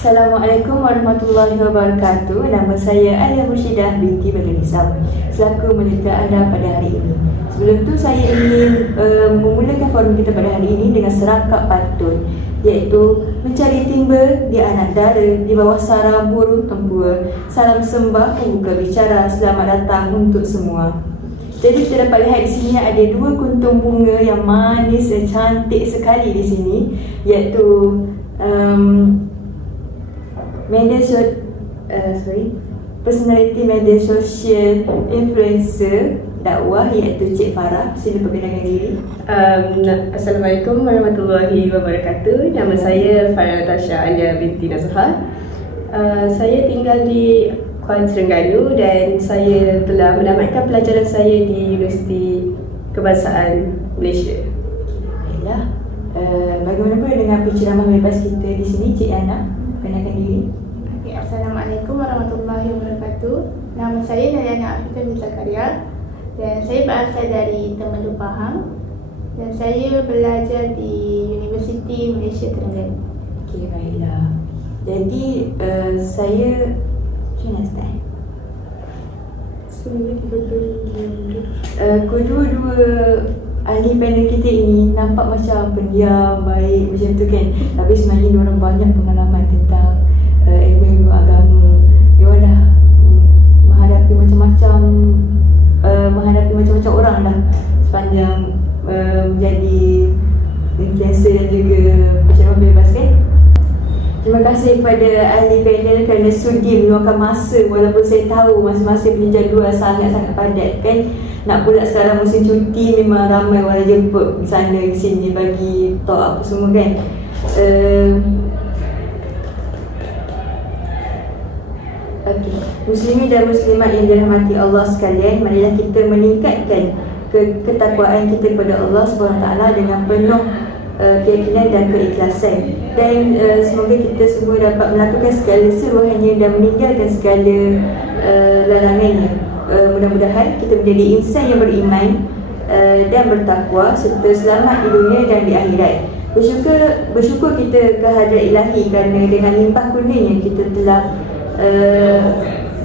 Assalamualaikum warahmatullahi wabarakatuh. Nama saya Alia Mursyidah binti Baghanisam, selaku menerita anda pada hari ini. Sebelum tu saya ingin memulakan forum kita pada hari ini dengan serangkap pantun, iaitu mencari timba di anak dara, di bawah sarang burung tempua. Salam sembah pembuka bicara, selamat datang untuk semua. Jadi kita dapat lihat di sini ada dua kuntung bunga yang manis dan cantik sekali di sini, iaitu personality media sosial influencer dakwah, iaitu Cik Farah. Sila perkenalkan diri. Assalamualaikum warahmatullahi wabarakatuh. Nama saya Farah Natasha Alia binti Nazhar. Saya tinggal di Kuala Terengganu dan saya telah menamatkan pelajaran saya di Universiti Kebangsaan Malaysia. Baiklah, bagaimana pula dengan penceramah bebas kita di sini, Cik Ana? Perkenalkan diri. Assalamualaikum warahmatullahi wabarakatuh. Nama saya Nayana Afifah Zakaria dan saya berasal dari Temenggong Pahang dan saya belajar di Universiti Malaysia Terengganu. Okey, baiklah. Jadi saya macam mana start? Kedua-dua ahli panel kita ini nampak macam pendiam, baik macam tu kan. Tapi sebenarnya diorang banyak pengalaman tentang ilmu-ilmu agama. Diorang dah menghadapi macam-macam orang dah sepanjang menjadi influencer dan juga penceramah bebas kan. Terima kasih kepada ahli panel kerana sudi meluangkan masa, walaupun saya tahu masa-masa punya jadual sangat-sangat padat kan. Nak pula sekarang musim cuti, memang ramai orang jemput di sana di sini bagi talk apa semua kan. Okey, muslimin dan muslimat yang dirahmati Allah sekalian, marilah kita meningkatkan ketakwaan kita kepada Allah SWT dengan penuh keyakinan dan keikhlasan. Dan semoga kita semua dapat melakukan segala seruannya dan meninggalkan segala larangannya. Mudah-mudahan kita menjadi insan yang beriman dan bertakwa serta selamat di dunia dan di akhirat. Bersyukur kita kehadrat ilahi kerana dengan limpah kurnianya kita telah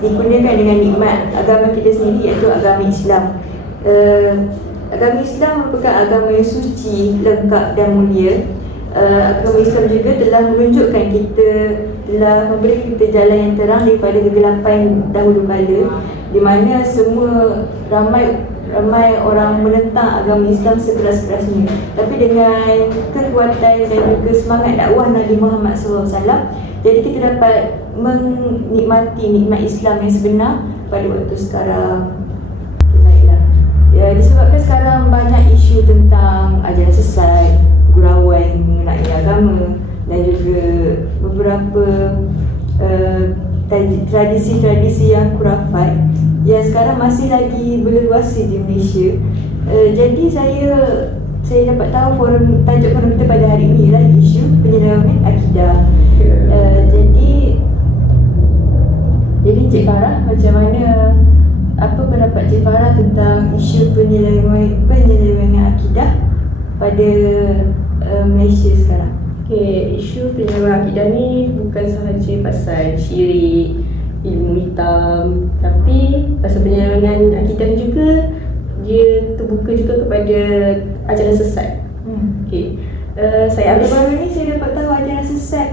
dikurniakan dengan nikmat agama kita sendiri, iaitu agama Islam. Agama Islam merupakan agama yang suci, lengkap dan mulia. Agama Islam juga telah menunjukkan kita, telah memberi kita jalan yang terang daripada kegelapan dahulu kala, di mana semua ramai orang menentang agama Islam sekeras-kerasnya. Tapi dengan kekuatan dan juga semangat dakwah Nabi Muhammad SAW, jadi kita dapat menikmati nikmat Islam yang sebenar pada waktu sekarang. Baiklah. Ya, disebabkan sekarang banyak isu tentang ajaran sesat, gurauan mengenai agama dan juga beberapa tradisi-tradisi yang khurafat yang sekarang masih lagi berleluasa di Malaysia. Jadi saya dapat tahu tajuk forum kita pada hari ini ialah isu penyelewengan akidah. Jadi Cik Farah, macam mana, apa pendapat Cik Farah tentang isu penyelewengan akidah pada Malaysia sekarang? Okay, isu penyelewengan akidah ni bukan sahaja pasal syirik, ilmu hitam, tapi pasal penyelewengan akidah juga dia terbuka juga kepada ajaran sesat. Okay. Saya ambil baru ni saya dapat tahu ajaran sesat,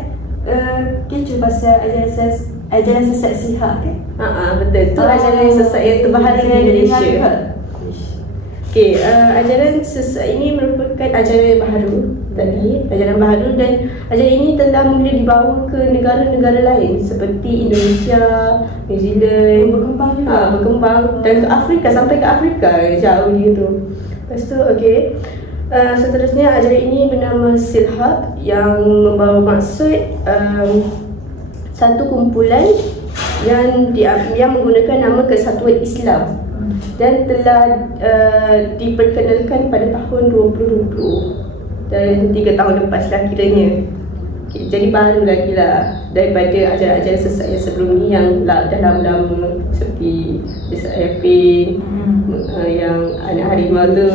kecoh pasal ajaran sesat Sihah kan? Betul. Itu ajaran sesat yang terbahari di Malaysia. Okey, ajaran sesat ini merupakan ajaran yang baru ajaran baru, dan ajaran ini telah mula dibawa ke negara-negara lain seperti Indonesia, New Zealand, berkembang dan ke Afrika, sampai ke Afrika, jauh dia tu. Lepas tu okey, seterusnya ajaran ini bernama Silhab yang membawa maksud satu kumpulan yang menggunakan nama Kesatuan Islam dan telah diperkenalkan pada tahun 2020 dan 3 tahun lepas lah kiranya. Okay, jadi baru lagi lah daripada ajaran-ajaran sesat yang sebelum ni yang dah lama-lama, seperti Desa Yapin, yang anak harimau tu.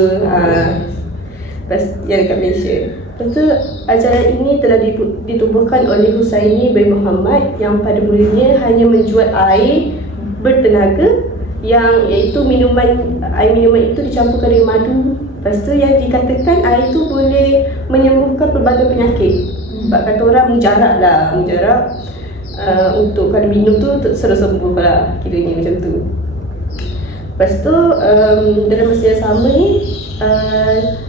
yang dekat Malaysia. Lepas tu ajaran ini telah ditubuhkan oleh Husaini bin Muhammad yang pada mulanya hanya menjual air bertenaga yang iaitu air minuman itu dicampurkan dengan madu. Lepas tu yang dikatakan air itu boleh menyembuhkan pelbagai penyakit. Sebab kata orang mujarab untuk kalau minum tu terus sembuh lah, kiranya macam tu. Lepas tu dalam masa yang sama ni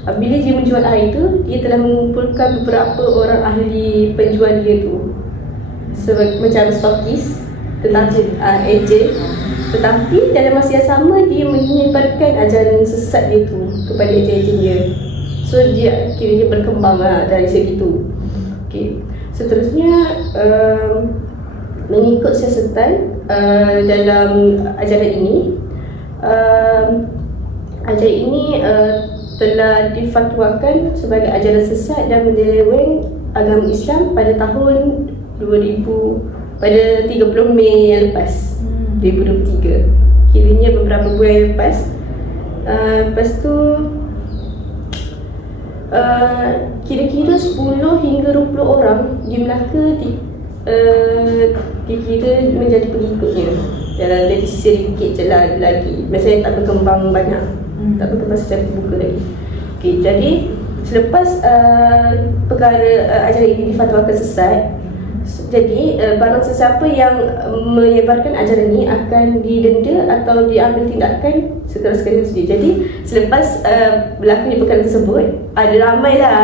bila dia menjual air tu, dia telah mengumpulkan beberapa orang ahli penjual dia tu macam stokis, ejen. Tetapi dalam masa yang sama dia menyebarkan ajaran sesat dia tu kepada ejen-ejen dia. So dia kiranya berkembang lah dari segitu. Okay. Seterusnya mengikut siasatan dalam ajaran ini, ajaran ini telah difatwakan sebagai ajaran sesat dan menyeleweng agama Islam pada tahun 30 Mei yang lepas, 2023. Kiranya beberapa bulan yang lepas. Lepas tu kira-kira 10 hingga 20 orang di Melaka dikira menjadi pengikutnya. Dalam dari sedikit je lah lagi. Maksudnya tak berkembang banyak, tak berkembang secara terbuka lagi. Okay, jadi selepas perkara ajaran ini difatwakan sesat, jadi barang sesiapa yang menyebarkan ajaran ini akan didenda atau diambil tindakan sekeras-kerasnya sendiri. Jadi selepas berlakunya perkara tersebut, ada ramailah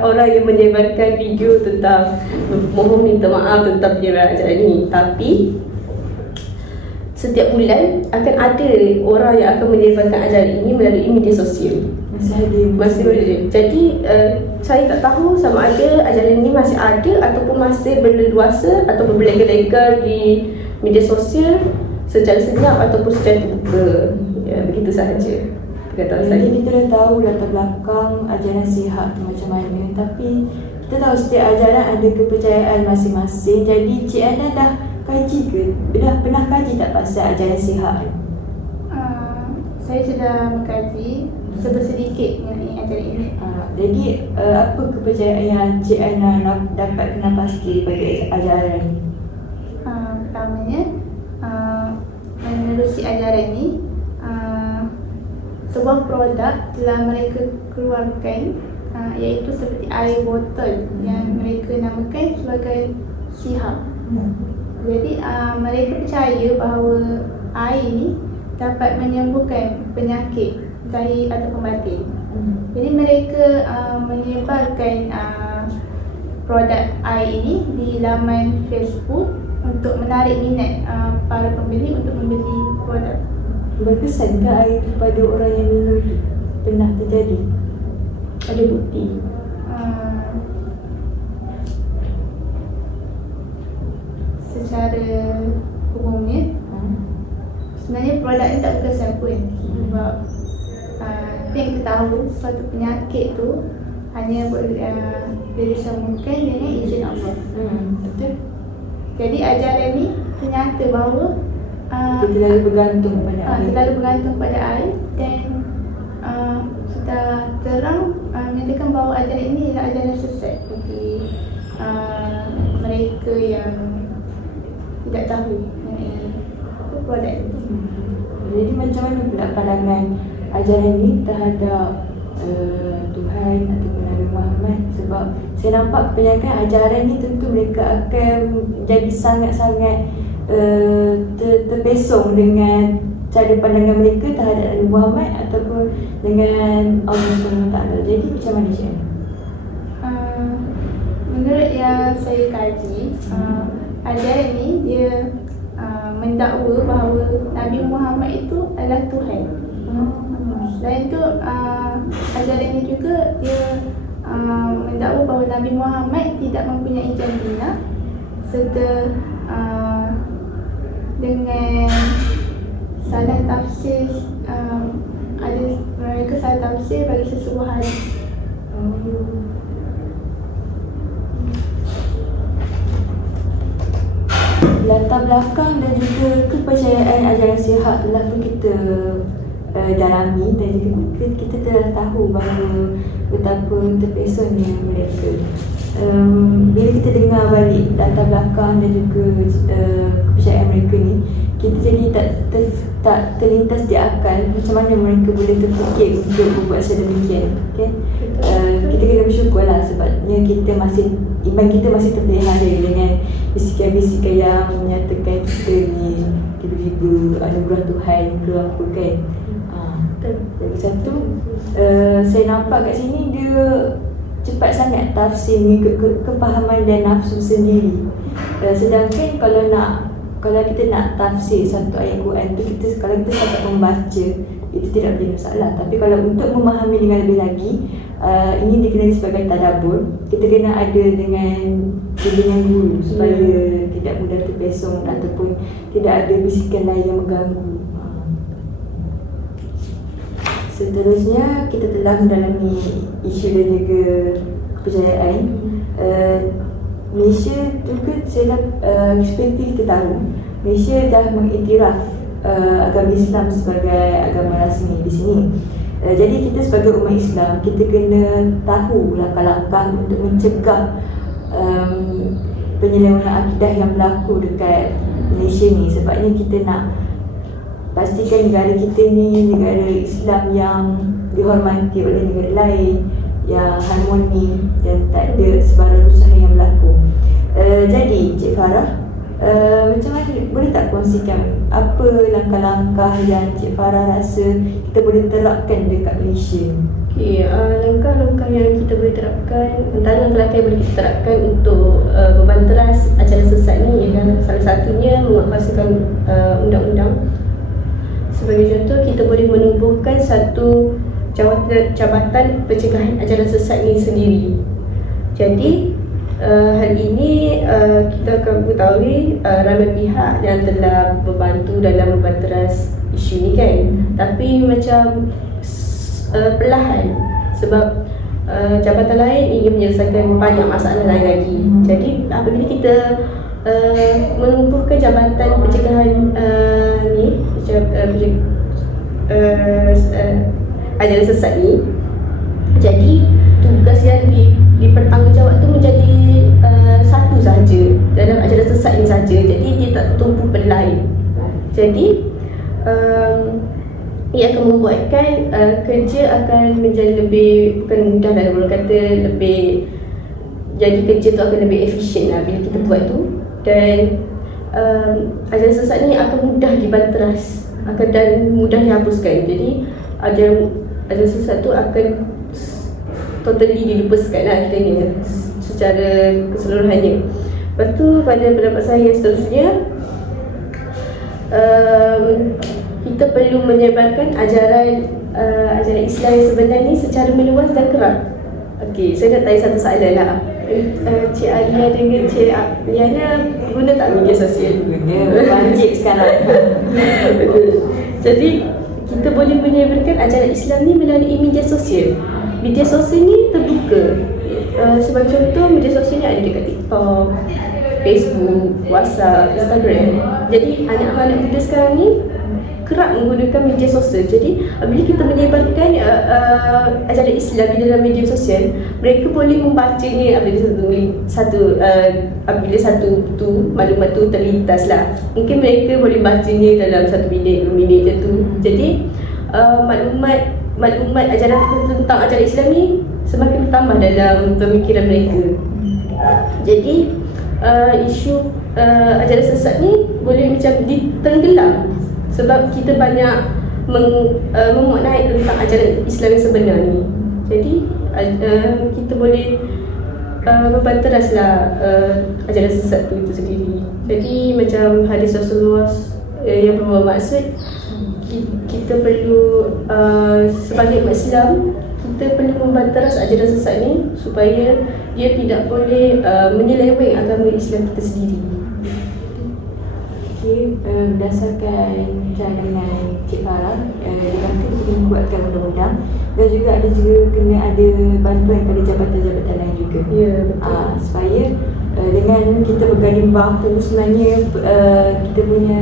orang yang menyebarkan video tentang mohon minta maaf tentang penyebaran ajaran ini. Tapi setiap bulan akan ada orang yang akan menyebarkan ajaran ini melalui media sosial. Masih ada. Jadi saya tak tahu sama ada ajaran ini masih ada ataupun masih berleluasa atau berlegar-legar di media sosial secara senyap ataupun secara terbuka. Ya, begitu sahaja perkataan saya. Jadi kita dah tahu latar belakang ajaran sihat tu macam mana, tapi kita tahu setiap ajaran ada kepercayaan masing-masing. Jadi Cik Ana dah kaji ke? Dah pernah kaji tak pasal ajaran sihat? Saya sudah mengkaji sedikit mengenai ajaran ini. Jadi apa kepercayaan yang Cik Ana dapat kenal pasti daripada ajaran ini? Pertamanya, menerusi ajaran ini, sebuah produk telah mereka keluarkan, iaitu seperti air botol yang mereka namakan sebagai sihab. Jadi mereka percaya bahawa air ini dapat menyembuhkan penyakit zahir ataupun batin. Jadi mereka menyebarkan produk air ini di laman Facebook untuk menarik minat para pembeli untuk membeli produk. Berkesan ke air itu pada orang yang minum? Pernah terjadi? Ada bukti? Secara umumnya sebenarnya produk ini tak berkesan pun. Sebab yang kita tahu suatu penyakit tu hanya boleh disembuhkan dengan izin Allah. Betul. Jadi ajaran ni ternyata bahawa kita terlalu bergantung pada air. Terlalu bergantung pada air dan sudah terang menyatakan bahawa ajaran ini adalah ajaran sesat bagi mereka yang tidak tahu mengenai produk itu. Jadi macam mana pula pandangan ajaran ini terhadap Tuhan ataupun Nabi Muhammad? Sebab saya nampak kebanyakan ajaran ni tentu mereka akan jadi sangat-sangat terpesong dengan cara pandangan mereka terhadap Nabi Muhammad ataupun dengan Allah SWT. Jadi macam mana Cik? Menurut yang saya kaji, ajaran ni dia mendakwa bahawa Nabi Muhammad itu adalah Tuhan. Selain itu ajaran ini juga dia mendakwa bahawa Nabi Muhammad tidak mempunyai jantina serta dengan salah tafsir, ada mereka salah tafsir bagi sesebuah hadis. Latar belakang dan juga kepercayaan ajaran sihat telah pun kita dalami dan juga kita telah tahu bahawa betapa terpesonnya mereka. Bila kita dengar balik latar belakang dan juga kepercayaan mereka ni, kita jadi tak terlintas di akal macam mana mereka boleh terfikir untuk berbuat sedemikian. Okay? Kita kena bersyukurlah sebabnya iman kita masih terpelihara dengan bisikan-bisikan yang menyatakan kita ni tiba-tiba anugerah Tuhan ke apa kan. Lagi satu, saya nampak kat sini dia cepat sangat tafsir mengikut kefahaman dan nafsu sendiri. Sedangkan kalau kita nak tafsir satu ayat Quran tu, kalau kita dapat membaca itu tidak menjadi masalah. Tapi kalau untuk memahami dengan lebih lagi, ini dikenali sebagai tadabbur. Kita kena ada dengan bimbingan guru supaya tidak mudah terpesong ataupun tidak ada bisikan lain yang mengganggu. Seterusnya, kita telah mendalami isu dan juga kepercayaan. Malaysia juga, seperti kita tahu, Malaysia dah mengiktiraf agama Islam sebagai agama rasmi di sini. Jadi kita sebagai umat Islam, kita kena tahu langkah-langkah untuk mencegah penyelewengan akidah yang berlaku dekat Malaysia ni. Sebabnya kita nak pastikan negara kita ni negara Islam yang dihormati oleh negara lain, yang harmoni dan tak ada sebarang usaha yang berlaku. Jadi Cik Farah, macam mana, boleh tak kongsikan apa langkah-langkah yang Cik Farah rasa kita boleh terapkan dekat Malaysia? Langkah-langkah yang kita boleh terapkan, antara langkah yang boleh kita terapkan untuk membanteras ajaran sesat ni ialah salah satunya menguatkuasakan undang-undang. Sebagai contoh, kita boleh menubuhkan satu jabatan pencegahan ajaran sesat ini sendiri. Jadi hal ini kita akan mengetahui ramai pihak yang telah membantu dalam membanteras isu ni kan. Tapi macam perlahan, sebab jabatan lain ingin menyelesaikan banyak masalah lain lagi. Jadi apabila kita menumbuhkan jabatan pencegahan ajaran sesat ni, jadi tugas yang dipertanggungjawab tu menjadi satu sahaja dalam ajaran sesat ini saja. Jadi dia tak tumpu pada lain. Jadi ia akan membuatkan kerja akan menjadi lebih, bukan mudah lah, orang kata lebih, jadi kerja tu akan lebih efisien lah bila kita buat tu. Dan ajaran sesat ni akan mudah dibanteras, dan mudah dihapuskan. Jadi ajaran sesat tu akan totally dilupaskan lah kiranya secara keseluruhannya. Lepas tu pada pendapat saya seterusnya, kita perlu menyebarkan ajaran Islam yang sebenar ni secara meluas dan kerap. Okey, saya nak tanya satu soalan lah. Cik Alia dengan Cik Liana guna tak media sosial? Guna, wajib sekarang. Jadi kita boleh menyebarkan ajaran Islam ni melalui media sosial. Media sosial ni terbuka. Sebagai contoh, media sosial ni ada dekat TikTok, Facebook, WhatsApp, Instagram. Jadi anak-anak kita sekarang ni kerap menggunakan media sosial. Jadi bila kita menyebarkan ajaran Islam di dalam media sosial, mereka boleh membacanya apabila satu maklumat tu terlintas lah. Mungkin mereka boleh bacanya dalam 1 minit, 2 minit je tu. Jadi maklumat ajaran tentang ajaran Islam ni semakin bertambah dalam pemikiran mereka. Jadi isu ajaran sesat ni boleh macam ditenggelam sebab kita banyak memaknai tentang ajaran Islam yang sebenar ni. Jadi kita boleh membanteraslah ajaran sesat tu itu sendiri. Jadi macam hadis Rasulullah yang bermaksud kita perlu sebagai umat Islam, kita perlu membanteras ajaran sesat ni supaya dia tidak boleh menyeleweng agama Islam kita sendiri. Berdasarkan cadangan Cik Farah, dia kata kita membuatkan undang-undang dan juga kena ada bantuan pada jabatan-jabatan lain juga. Ya, betul. Supaya dengan kita berganding bahu tu sebenarnya kita punya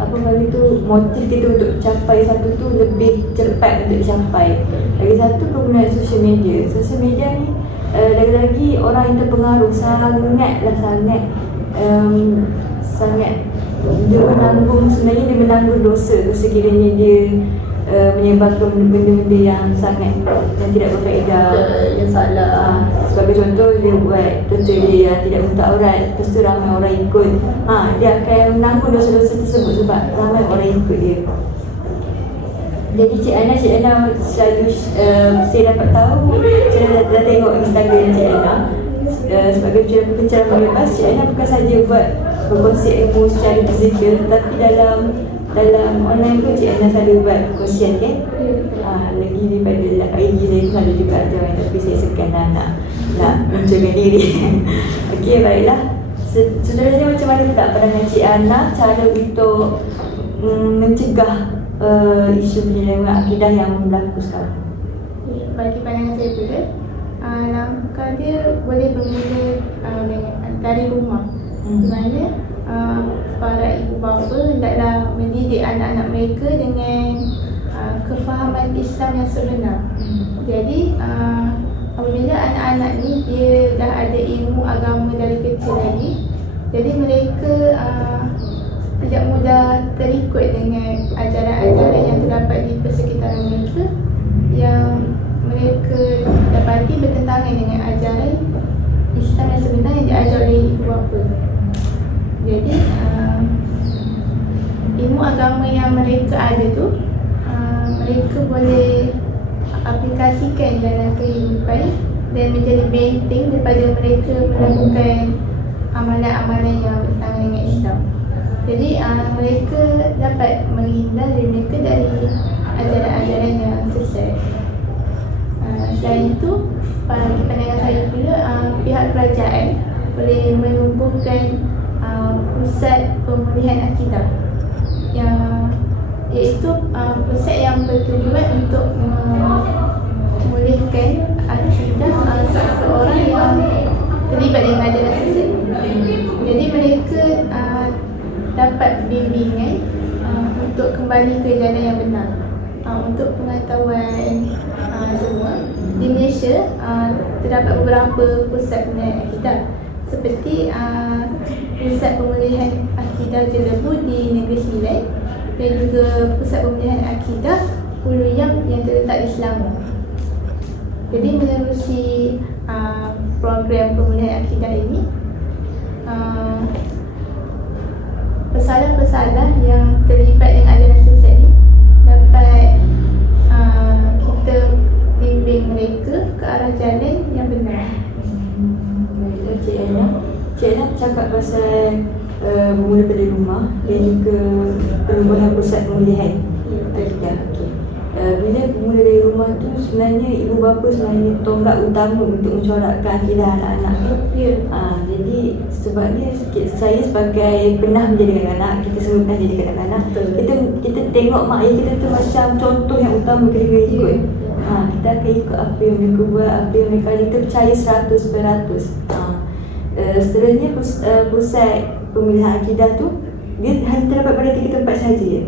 apa bagi tu, motif kita untuk capai satu tu lebih cepat untuk dicapai. Lagi satu, penggunaan sosial media. Sosial media ni lagi-lagi orang yang terpengaruh sangat dia menanggung dosa sekiranya dia menyebarkan benda-benda yang tidak berfaedah, yang salah. Sebagai contoh, dia buat tutur dia yang tidak buta aurat, lepas tu ramai orang ikut, dia akan menanggung dosa-dosa tersebut sebab ramai orang ikut dia. Jadi Cik Ana selalu saya dapat tahu, saya dah tengok Instagram Cik Ana, sebagai penceramah bebas. Cik Ana bukan saja buat berkongsi ilmu secara fizikal, tetapi dalam online pun Cik Ana selalu buat kongsian kan. Lagi daripada IG saya pun ada juga join, tapi saya segan nak munculkan diri. Okey, baiklah. Sebenarnya macam mana pula pandangan Cik Ana cara untuk mencegah isu penyelewengan akidah yang berlaku sekarang? Bagi pandangan saya pula, langkah dia boleh bermula dari rumah. Di mana para ibu bapa hendaklah mendidik anak-anak mereka dengan kefahaman Islam yang sebenar. Jadi apabila anak-anak ni dia dah ada ilmu agama dari kecil lagi, jadi mereka tidak mudah terikut dengan ajaran-ajaran yang terdapat di persekitaran mereka, yang mereka dapati bertentangan dengan ajaran Islam yang sebenar yang diajar oleh ibu bapa. Jadi ilmu agama yang mereka ada tu, mereka boleh aplikasikan dalam kehidupan dan menjadi benteng daripada mereka melakukan amalan-amalan yang bertentangan dengan Islam. Jadi mereka dapat menghindar diri mereka dari ajaran-ajaran yang sesat. Selain itu, bagi pandangan saya pula, pihak kerajaan boleh menubuhkan pusat pemulihan akidah, iaitu pusat yang bertujuan untuk memulihkan akidah seseorang yang terlibat dengan ajaran sesat. Jadi mereka dapat bimbingan untuk kembali ke jalan yang benar. Untuk pengetahuan semua, di Malaysia terdapat beberapa pusat pemulihan akidah, seperti Pusat Pemulihan Akidah Jelebu di Negeri Sembilan dan juga Pusat Pemulihan Akidah Hulu Yam yang terletak di Selangor. Jadi menerusi program pemulihan akidah ini, pesalah-pesalah yang terlibat dengan ajaran sesat ini dapat kita bimbing mereka ke arah jalan yang benar. Cik Ana cakap pasal bermula dari rumah dan juga penubuhan pusat pemulihan akidah. Bila bermula dari rumah tu, sebenarnya ibu bapa sebenarnya tonggak utama untuk mencorakkan akidah anak-anak. Jadi sebabnya saya sebagai pernah menjadi kanak-kanak, kita semua pernah jadi kanak-kanak, kita tengok mak ayah kita tu macam contoh yang utama kita ikut. Kita akan ikut apa yang mereka buat, apa yang mereka, kita percaya 100%. Seterusnya pusat pemulihan akidah tu dia hanya terdapat pada 3 tempat sahaja ya.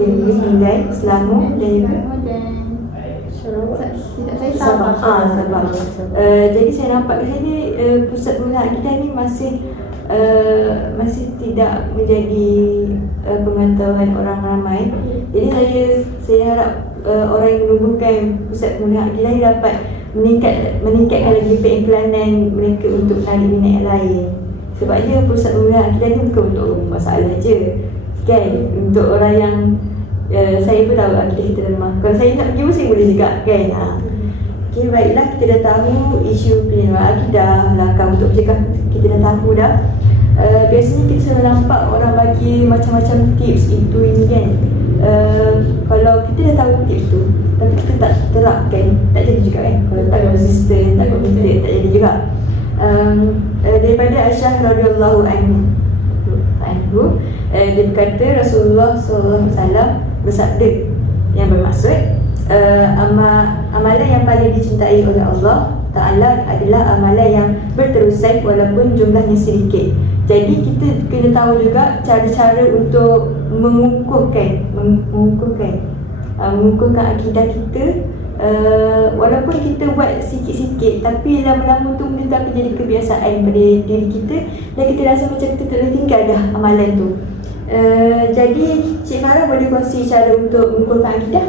Di Negeri Sembilan, Selangor dan juga Sabah. Jadi saya nampak di sini pusat pemulihan akidah ni masih tidak menjadi pengetahuan orang ramai. Jadi saya harap orang yang menubuhkan pusat pemulihan akidah ni dapat meningkatkan lagi pengikhlanan mereka untuk menarik minat yang lain. Sebabnya pusat pemulihan akidah ni bukan untuk masalah je kan, untuk orang yang saya pun tahu akidah kita lemah. Kalau saya nak pergi pun saya boleh juga kan. Okay, baiklah, kita dah tahu isu penyelewengan akidah, langkah untuk mencegah kita dah tahu dah. Biasanya kita selalu nampak orang bagi macam-macam tips itu ini kan. Kalau kita dah tahu tips tu tapi kita tak terapkan, tak jadi juga kan. Kalau tak konsisten, tak committed, tak jadi juga. Daripada Aisyah radhiyallahu anhu, dia berkata Rasulullah SAW bersabda, yang bermaksud amalan yang paling dicintai oleh Allah Ta'ala adalah amalan yang berterusan walaupun jumlahnya sedikit. Jadi kita kena tahu juga cara-cara untuk mengukuhkan akidah kita. Walaupun kita buat sikit-sikit, tapi lama-lama tu benda tu akan jadi kebiasaan pada diri kita, dan kita rasa macam kita tak boleh tinggal dah amalan tu. Jadi Cik Farah boleh kongsi cara untuk mengukuhkan akidah?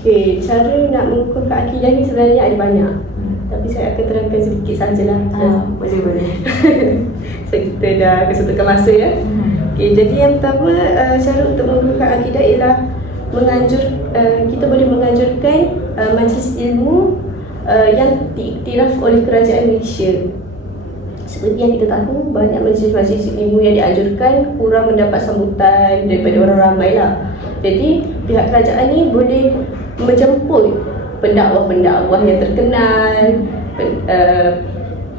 Okay, cara nak mengukuhkan akidah ni sebenarnya ada banyak, tapi saya akan terangkan sedikit sajalah. Boleh. So kita dah kesempatan masa ya. Okay, jadi yang pertama, cara untuk mengukuhkan akidah ialah kita boleh menganjurkan majlis ilmu yang diiktiraf oleh kerajaan Malaysia. Seperti yang kita tahu, banyak majlis-majlis ilmu yang dianjurkan kurang mendapat sambutan daripada orang ramai lah. Jadi pihak kerajaan ni boleh menjemput pendakwah-pendakwah yang terkenal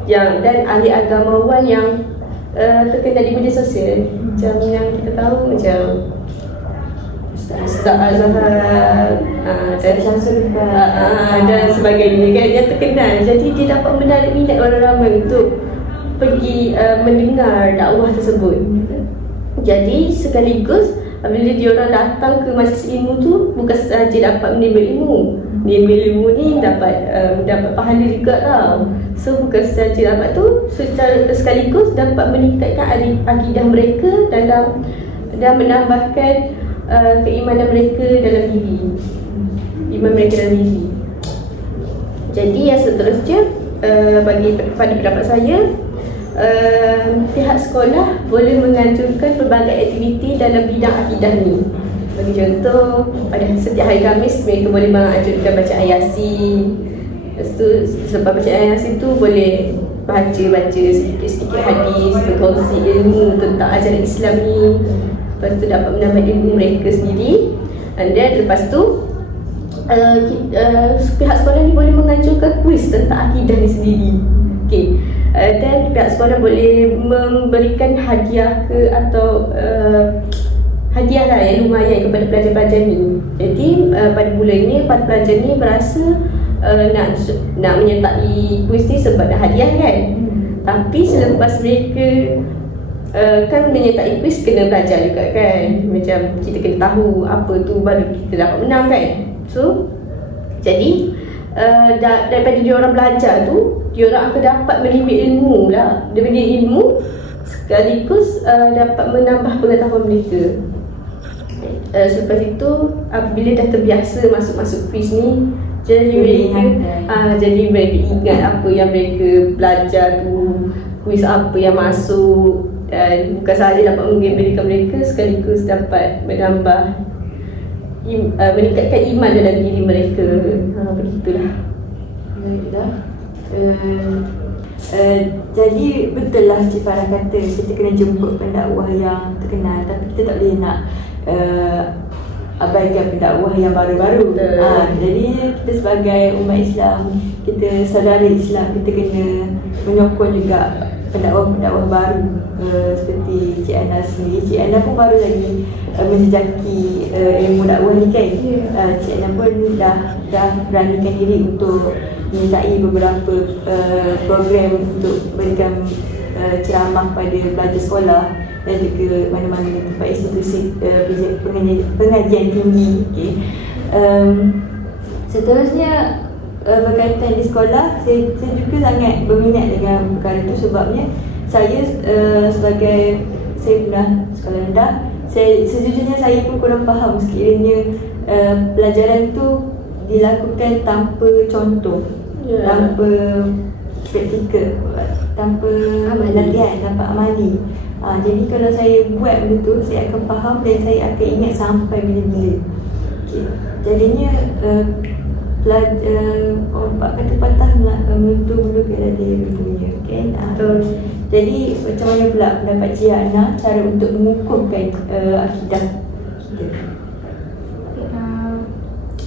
dan ahli agamawan yang terkenal di media sosial. Macam yang kita tahu, macam Ustaz Azhar dan sebagainya kan, yang terkenal. Jadi dia dapat menarik minat orang ramai untuk pergi mendengar dakwah tersebut. Jadi sekaligus bila diorang datang ke majlis ilmu tu, bukan sahaja dapat menimba ilmu, ni dapat pahala juga tau. So bukan sahaja dapat tu, secara sekaligus dapat meningkatkan akidah mereka dan menambahkan keimanan mereka dalam diri. Jadi yang seterusnya, pada pendapat saya, pihak sekolah boleh menganjurkan pelbagai aktiviti dalam bidang akidah ni. Bagi contoh, pada setiap hari Khamis mereka boleh menganjurkan bacaan Yasin. Lepas tu sebab bacaan Yasin tu boleh baca sedikit-sedikit hadis, berkongsi ilmu tentang ajaran Islam ni. Lepas tu dapat menambah ilmu mereka sendiri. And then lepas tu pihak sekolah ni boleh menganjurkan kuis tentang akidah ni sendiri. Okay. Dan pihak sekolah boleh memberikan hadiah atau hadiah lah yang lumayan kepada pelajar-pelajar ni. Jadi pada mulanya para pelajar ni berasa nak menyertai kuis ni sebab dah hadiah kan. Tapi selepas mereka kan menyertai kuis, kena belajar juga kan. Macam kita kena tahu apa tu baru kita dapat menang kan. So jadi daripada diorang belajar tu, diorang akan dapat menimba ilmu lah. Daripada ilmu sekaligus dapat menambah pengetahuan mereka. Selepas itu bila dah terbiasa masuk kuis ni, jadi mereka ingat apa yang mereka belajar tu, kuis apa yang masuk. Dan bukan sahaja dapat memberikan mereka, sekaligus dapat menambah meningkatkan iman dalam diri mereka. Begitulah. Baiklah. Jadi betul lah Cik Farah kata, kita kena jemput pendakwah yang terkenal, tapi kita tak boleh nak abaikan pendakwah yang baru-baru. Jadi kita sebagai umat Islam, kita saudara Islam, kita kena menyokong juga pendakwah-pendakwah baru. Seperti Cik Ana sendiri. Cik Ana pun baru lagi menjejaki ilmu dakwah ni kan. Cik Ana pun dah beranikan diri untuk menyertai beberapa program untuk berikan ceramah pada pelajar sekolah dan juga mana-mana tempat institusi pengajian tinggi. Okay. Seterusnya berkaitan di sekolah, saya juga sangat berminat dengan perkara itu. Sebabnya saya sebagai saya pernah sekolah rendah, sejujurnya saya pun kurang faham sekiranya pelajaran tu dilakukan tanpa contoh, tanpa praktikal, tanpa latihan, tanpa amali. Jadi kalau saya buat benda tu, saya akan faham dan saya akan ingat sampai bila-bila. Okay. Jadinya kata patah menutup mulut bila dia berpunya kan. Jadi macam mana pula pendapat Cik Ana cara untuk mengukuhkan akidah kita?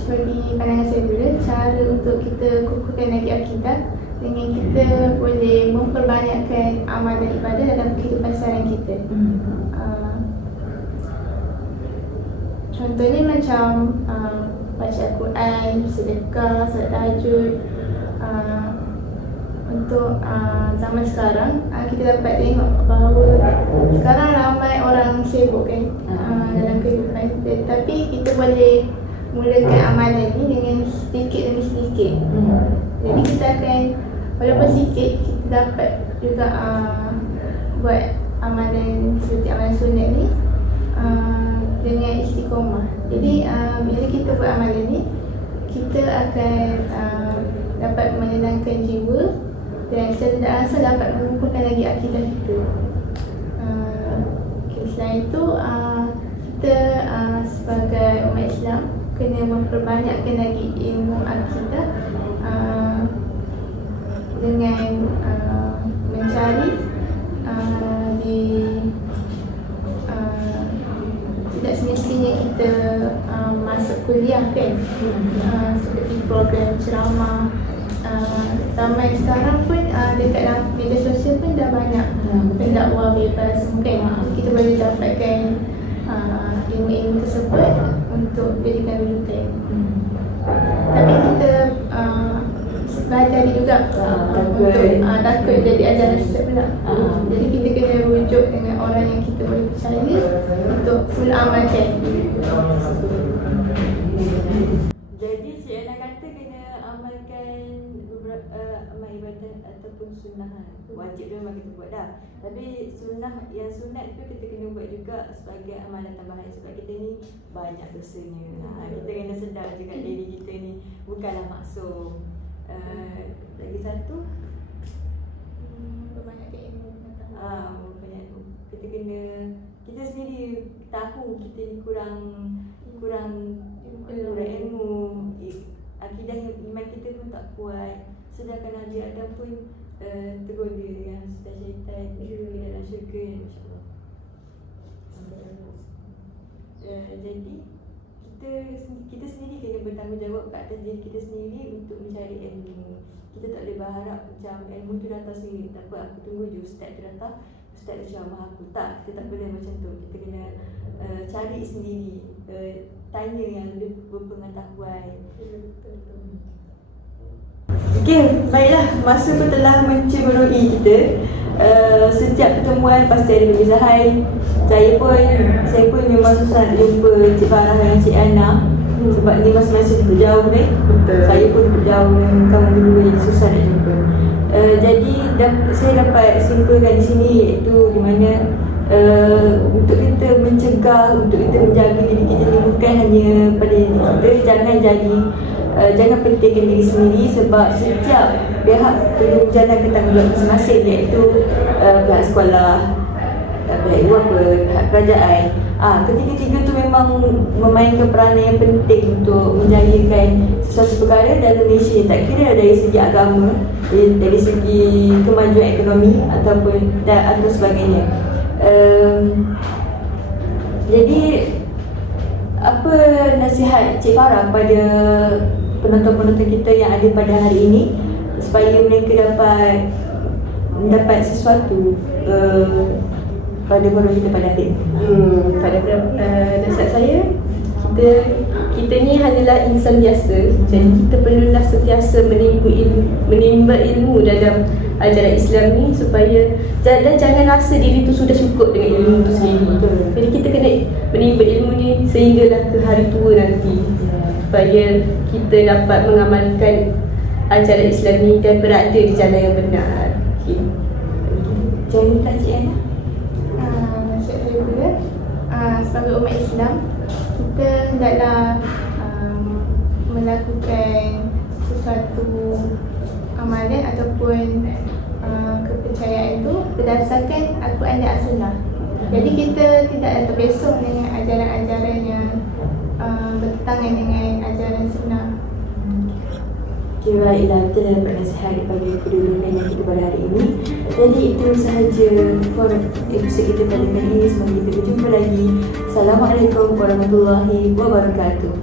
Bagi pandangan saya dulu, cara untuk kita kukuhkan lagi akidah dengan kita boleh memperbanyakkan amalan ibadah dalam kehidupan seharian kita. Contohnya macam baca Al-Quran, sedekah, solat tahajud, untuk zaman sekarang, kita dapat tengok bahawa sekarang ramai orang sibuk kan dalam kehidupan. Tapi kita boleh mulakan amalan ni dengan sedikit demi sedikit. Jadi kita akan, walaupun sikit, kita dapat juga buat amalan seperti amalan sunat ni dengan istiqomah. Jadi bila kita buat amalan ni, kita akan dapat menenangkan jiwa dan secara tidak langsung dapat mengukuhkan lagi akidah kita. Selain itu, kita sebagai umat Islam kena memperbanyakkan lagi ilmu akidah dengan mencari tidak semestinya kita masuk kuliah kan, seperti program ceramah. Ramai sekarang pun dekat dalam media sosial pun dah banyak pendakwah bebas kan. Kita boleh dapatkan ilmu-ilmu tersebut untuk jadikan rujukan. Tapi kita belajar juga untuk takut jadi ajaran sesat pula. Jadi kita kena rujuk dengan orang yang kita boleh percaya untuk full amalkan. Jadi Cik Ana kata kena amalkan amal ibadat ataupun sunnah. Wajib memang kita buat dah. Tapi sunnah, yang sunat tu kita kena buat juga sebagai amalan tambahan. Sebab kita ni banyak dosanya. Kita kena sedar juga diri kita ni bukanlah maksum. Lagi satu, Kebanyakan ilmu pengetahuan. kita kena, kita sendiri tahu kita ni kurang ilmu, akidah iman kita pun tak kuat. Sedangkan Nabi Adam pun tergoda dengan hasrat syaitan ke dalam syurga, insya-Allah. Jadi kita sendiri kena bertanggungjawab ke atas diri kita sendiri untuk mencari ilmu. Kita tak boleh berharap macam ilmu tu datang sendiri. Tak apa, aku tunggu je ustaz tu datang, ustaz tu ceramah aku. Tak, kita tak boleh macam tu. Kita kena cari sendiri, tanya yang lebih berpengetahuan. Okey, baiklah, masa pun telah mencemurui kita. Setiap pertemuan pasti ada perpisahan. Saya pun memang susah nak jumpa Cik Farah dengan Cik Ana. Sebab ni masing-masing berjauh ni. Saya pun berjauh dengan kamu berdua, jadi susah nak jumpa. Jadi saya dapat simpulkan di sini, iaitu di mana untuk kita mencegah, untuk kita menjaga diri kita ni bukan hanya pada diri kita. Jangan pentingkan diri sendiri, sebab setiap pihak perlu menjalankan tanggungjawab masing-masing, iaitu pihak sekolah, pihak pihak kerajaan. Ketiga-tiga tu memang memainkan peranan yang penting untuk menjayakan sesuatu perkara dalam Malaysia ni. Tak kira dari segi agama, dari segi kemajuan ekonomi ataupun atau sebagainya. Jadi apa nasihat Cik Farah kepada penonton-penonton kita yang ada pada hari ini supaya mereka dapat sesuatu pada forum kita pada hari ini? Pada nasihat saya, kita ni hanyalah insan biasa. Jadi kita perlulah sentiasa menimba ilmu dalam ajaran Islam ni, supaya jangan rasa diri tu sudah cukup dengan ilmu tu sendiri. Jadi kita kena menimba ilmu ni sehinggalah ke hari tua nanti, supaya kita dapat mengamalkan ajaran Islam ni dan berada di jalan yang benar. Jadi tak Cik Ana? Nasihat saya pula, sebagai umat Islam, kita hendaklah melakukan sesuatu amalan ataupun kepercayaan itu berdasarkan Al-Quran dan As-Sunnah. Jadi kita tidak terpesong dengan ajaran-ajaran yang bertentangan dengan ajaran sunnah. Okay, baiklah, kita dah dapat nasihat daripada kedua-dua yang kita pada hari ini. Jadi itu sahaja for episod kita pada kali ini. Semoga kita berjumpa lagi. Assalamualaikum warahmatullahi wabarakatuh.